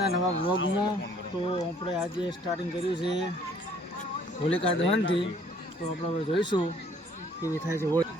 આજના નવા બ્લોગમાં તો આપણે આજે સ્ટાર્ટિંગ કર્યું છે હોલિકા દહનથી. તો આપણે હવે જોઈશું કેવી થાય છે હોળી.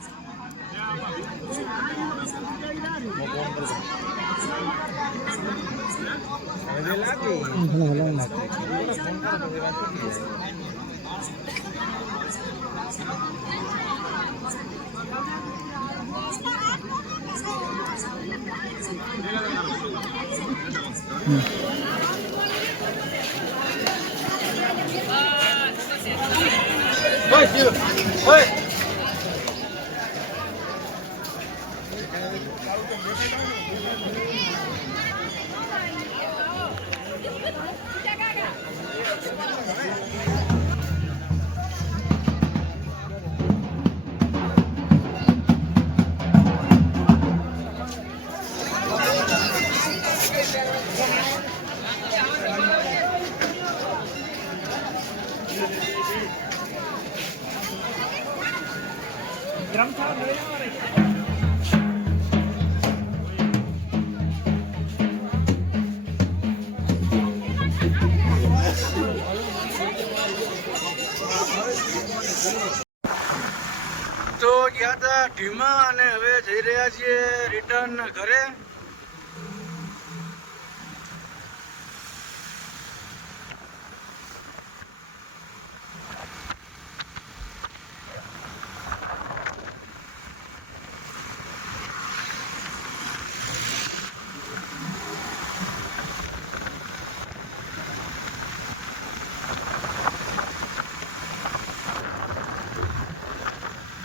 તો ગયા હતા ઢીમા અને હવે જઈ રહ્યા છીએ રિટર્ન ઘરે.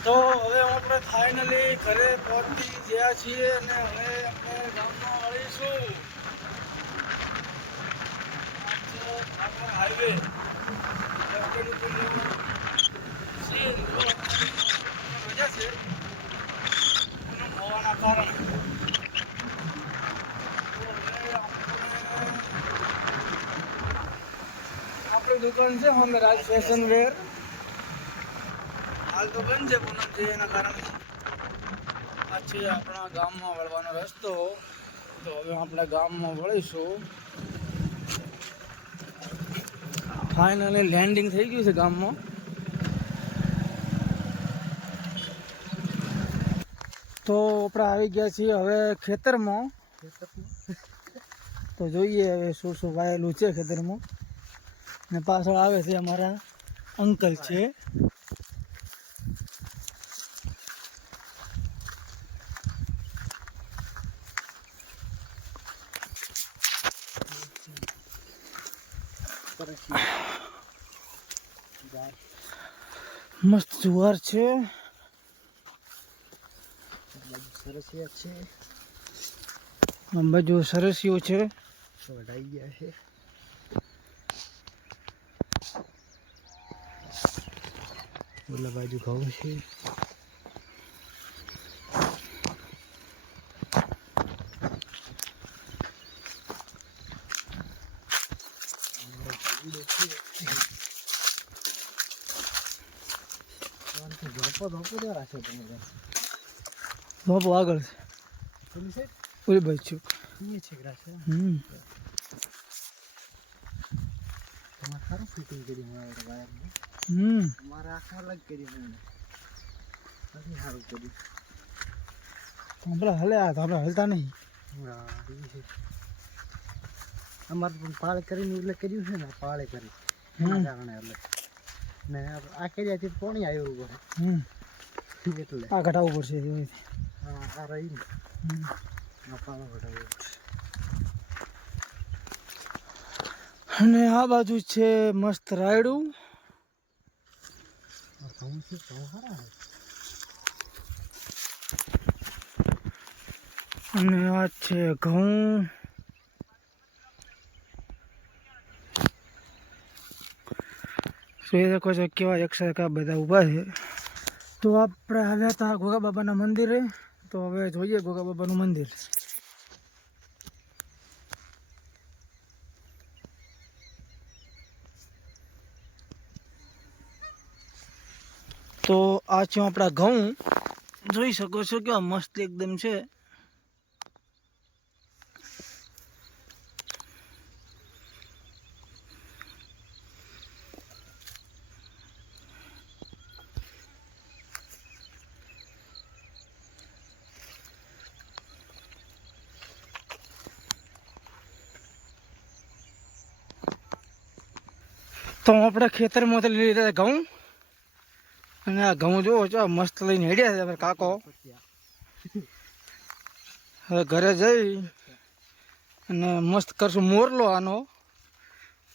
તો હવે આપણે ફાઇનલી ઘરે પહોંચી ગયા છીએ અને હવે આપણે ગામમાં મળીશું. હાઈવે મજા છે હોવાના કારણે. આપણી દુકાન છે અમે રાજ ફેશન વેર. હાલ તો બંધ છે પૂનમ છે એના કારણે. આ છે આપણા ગામમાં વળવાનો રસ્તો. તો હવે આપણે ગામમાં વળીશું. ફાઇનલી લેન્ડિંગ થઈ ગયું છે ગામમાં. તો આપણે આવી ગયા છીએ હવે ખેતરમાં. તો જોઈએ હવે શું શું વાયેલું છે ખેતરમાં. ને પાછળ આવે છે અમારા અંકલ છે. મસ્ત જુવાર છે. સરસિયા છે. આ બાજુ સરસિયો છે. વઢાઈ ગયા છે. ઓલા બાજુ ઘઉં છે. ધોપો આગળ છે. ઓલી બાજુ છે. સારું ફિટિંગ કરી મારે આખા અલગ કરી સારું કર્યું. આપણે હલે આ તો આપણે હલતા નહીં. અમારે પણ પાળે કરીને એટલે કર્યું છે ને. પાળે કરી કારણે એટલે ને આ કર્યાથી પાણી આવ્યું પડે. એટલે આ ઘટાડવું પડશે. હા આ રહી ને આ પાળો ઘટાડવું પડશે. અને આ બાજુ છે મસ્ત રાયડું. અને આ છે ઘઉં. જોઈ શકો છો કેવા એક સરખા બધા ઊભા છે. તો આપણે આવ્યા હતા ગોગા બાબાના મંદિરે. તો હવે જોઈએ ગોગા બાબાનું મંદિર. તો આ છે આપણા ઘઉં. જોઈ શકો છો કે મસ્ત એકદમ છે. તો આપણે ખેતરમાંથી લઈ લીધા ઘઉં અને આ ઘઉં જોવો છો મસ્ત લઈને હેડ્યા છે અમે કાકો. હવે ઘરે જઈ અને મસ્ત કરશું મોરલો આનો,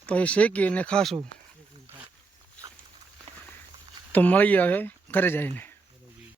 પછી શેકીને ખાશું. તો મળીએ હવે ઘરે જઈને.